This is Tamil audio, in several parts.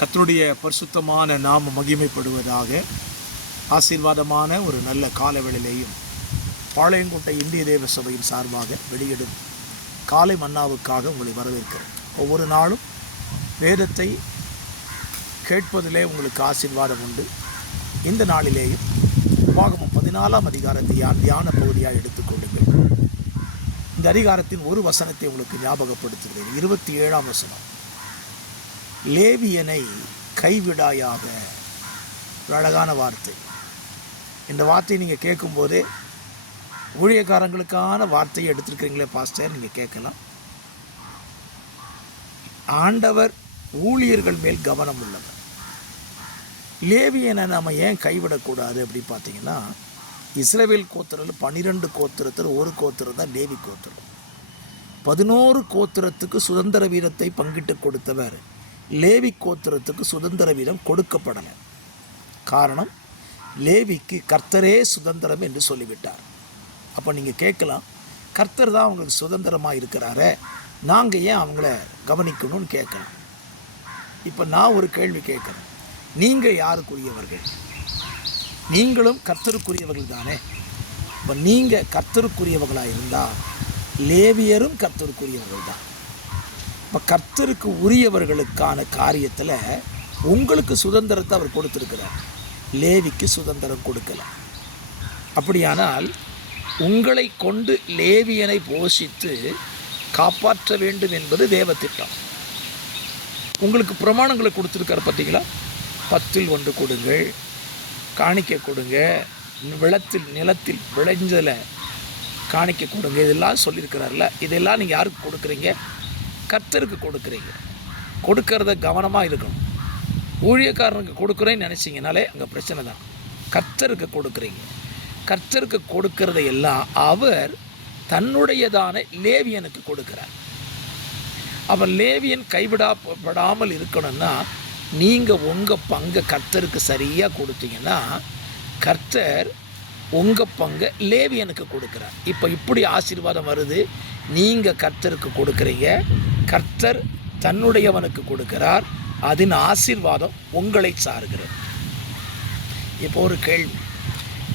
கர்த்தருடைய பரிசுத்தமான நாமம் மகிமைப்படுவதாக. ஆசீர்வாதமான ஒரு நல்ல காலவேளையிலேயும் பாளையங்கோட்டை இந்திய தேவ சபையின் சார்பாக வெளியிடும் காலை மன்னாவுக்காக உங்களை வரவேற்கிறேன். ஒவ்வொரு நாளும் வேதத்தை கேட்பதிலே உங்களுக்கு ஆசீர்வாதம் உண்டு. இந்த நாளிலேயும் உபாகமம் 14ஆம் அதிகாரத்தை தியான பகுதியாக எடுத்துக்கொள்ளுங்கள். இந்த அதிகாரத்தின் ஒரு வசனத்தை உங்களுக்கு ஞாபகப்படுத்துகிறேன். 27ஆம் வசனம், லேவியனை கைவிடாயாக. ஒரு அழகான வார்த்தை. இந்த வார்த்தையை நீங்கள் கேட்கும்போதே ஊழியக்காரங்களுக்கான வார்த்தையை எடுத்துருக்கிறீங்களே பாஸ்டர், நீங்கள் கேட்கலாம். ஆண்டவர் ஊழியர்கள் மேல் கவனம் உள்ளவர். லேவியனை நம்ம ஏன் கைவிடக்கூடாது அப்படி பார்த்தீங்கன்னா, இஸ்ரவேல் கோத்திரத்தில் 12 கோத்திரத்தில் ஒரு கோத்திரம் தான் லேவி கோத்திரம். 11 கோத்திரத்துக்கு சுதந்திர வீரத்தை பங்கிட்டு கொடுத்தவர் லேவி கோத்திரத்துக்கு சுதந்திர வீரம் கொடுக்கப்படலை. காரணம், லேவிக்கு கர்த்தரே சுதந்திரம் என்று சொல்லிவிட்டார். அப்போ நீங்கள் கேட்கலாம், கர்த்தர் தான் அவங்களுக்கு சுதந்திரமாக இருக்கிறாரே, நாங்கள் ஏன் அவங்கள கவனிக்கணும்னு கேட்கலாம். இப்போ நான் ஒரு கேள்வி கேட்குறேன், நீங்கள் யாருக்குரியவர்கள்? நீங்களும் கர்த்தருக்குரியவர்கள் தானே. இப்போ நீங்கள் கர்த்தருக்குரியவர்களாக இருந்தால் லேவியரும் கர்த்தருக்குரியவர்கள் தான். இப்போ கர்த்தருக்கு உரியவர்களுக்கான காரியத்தில் உங்களுக்கு சுதந்திரத்தை அவர் கொடுத்துருக்கிறார், லேவிக்கு சுதந்திரம் கொடுக்கல. அப்படியானால் உங்களை கொண்டு லேவியனை போஷித்து காப்பாற்ற வேண்டும் என்பது தேவ திட்டம். உங்களுக்கு பிரமாணங்களை கொடுத்துருக்காரு பார்த்தீங்களா? 10ல் 1 கொடுங்கள், காணிக்கை கொடுங்க, நிலத்தில் விளைஞ்சலை காணிக்கை கொடுங்க, இதெல்லாம் சொல்லியிருக்கிறார்ல. இதெல்லாம் நீங்கள் யாருக்கு கொடுக்குறீங்க? கர்த்தருக்கு கொடுக்குறீங்க. கொடுக்கறத கவனமாக இருக்கணும். ஊழியக்காரனுக்கு கொடுக்குறேன்னு நினச்சிங்கனாலே அங்கே பிரச்சனை தான். கர்த்தருக்கு கொடுக்குறீங்க. கர்த்தருக்கு கொடுக்கறதை எல்லாம் அவர் தன்னுடையதான லேவியனுக்கு கொடுக்குறார். அவன் லேவியன் கைவிடப்படாமல் இருக்கணும்னா நீங்கள் உங்கள் பங்கை கர்த்தருக்கு சரியாக கொடுத்தீங்கன்னா கர்த்தர் உங்கள் பங்கை லேவியனுக்கு கொடுக்குறார். இப்போ இப்படி ஆசீர்வாதம் வருது. நீங்கள் கர்த்தருக்கு கொடுக்குறீங்க, கர்த்தர் தன்னுடையவனுக்கு கொடுக்கிறார், அதன் ஆசீர்வாதம் உங்களை சாருகிறது. இப்போ ஒரு கேள்வி,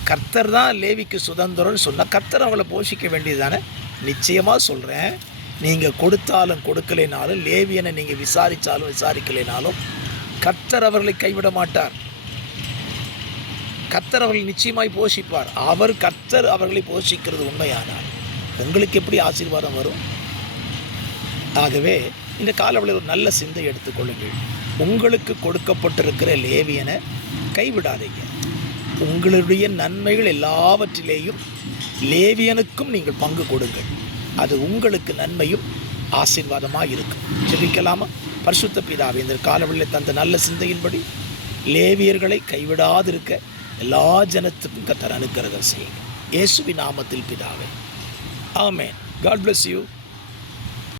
கர்த்தர் தான் லேவிக்கு சுதந்திரம்னு சொன்னால் கர்த்தர் அவங்கள போஷிக்க வேண்டியது தானே? நிச்சயமாக சொல்கிறேன், நீங்கள் கொடுத்தாலும் கொடுக்கலைனாலும், லேவியனை நீங்கள் விசாரித்தாலும் விசாரிக்கலைனாலும் கர்த்தர் அவர்களை கைவிட மாட்டார். கர்த்தர் அவர்களை நிச்சயமாய் போஷிப்பார். கர்த்தர் அவர்களை போஷிக்கிறது உண்மையானால் உங்களுக்கு எப்படி ஆசீர்வாதம் வரும்? ஆகவே இந்த காலவளையில் ஒரு நல்ல சிந்தை எடுத்துக்கொள்ளுங்கள். உங்களுக்கு கொடுக்கப்பட்டிருக்கிற லேவியனை கைவிடாதீங்க. உங்களுடைய நன்மைகள் எல்லாவற்றிலேயும் லேவியனுக்கும் நீங்கள் பங்கு கொடுங்கள். அது உங்களுக்கு நன்மையும் ஆசீர்வாதமாக இருக்கும். ஜெபிக்கலாமா? பரிசுத்த பிதாவே, இந்த காலவளையில் தந்த நல்ல சிந்தையின்படி லேவியர்களை கைவிடாதிருக்க எல்லா ஜனத்துக்கும் கர்த்தர் அனுக்கிரகம் செய்யுங்க. இயேசுவின் நாமத்தில் பிதாவே, ஆமென். God bless you.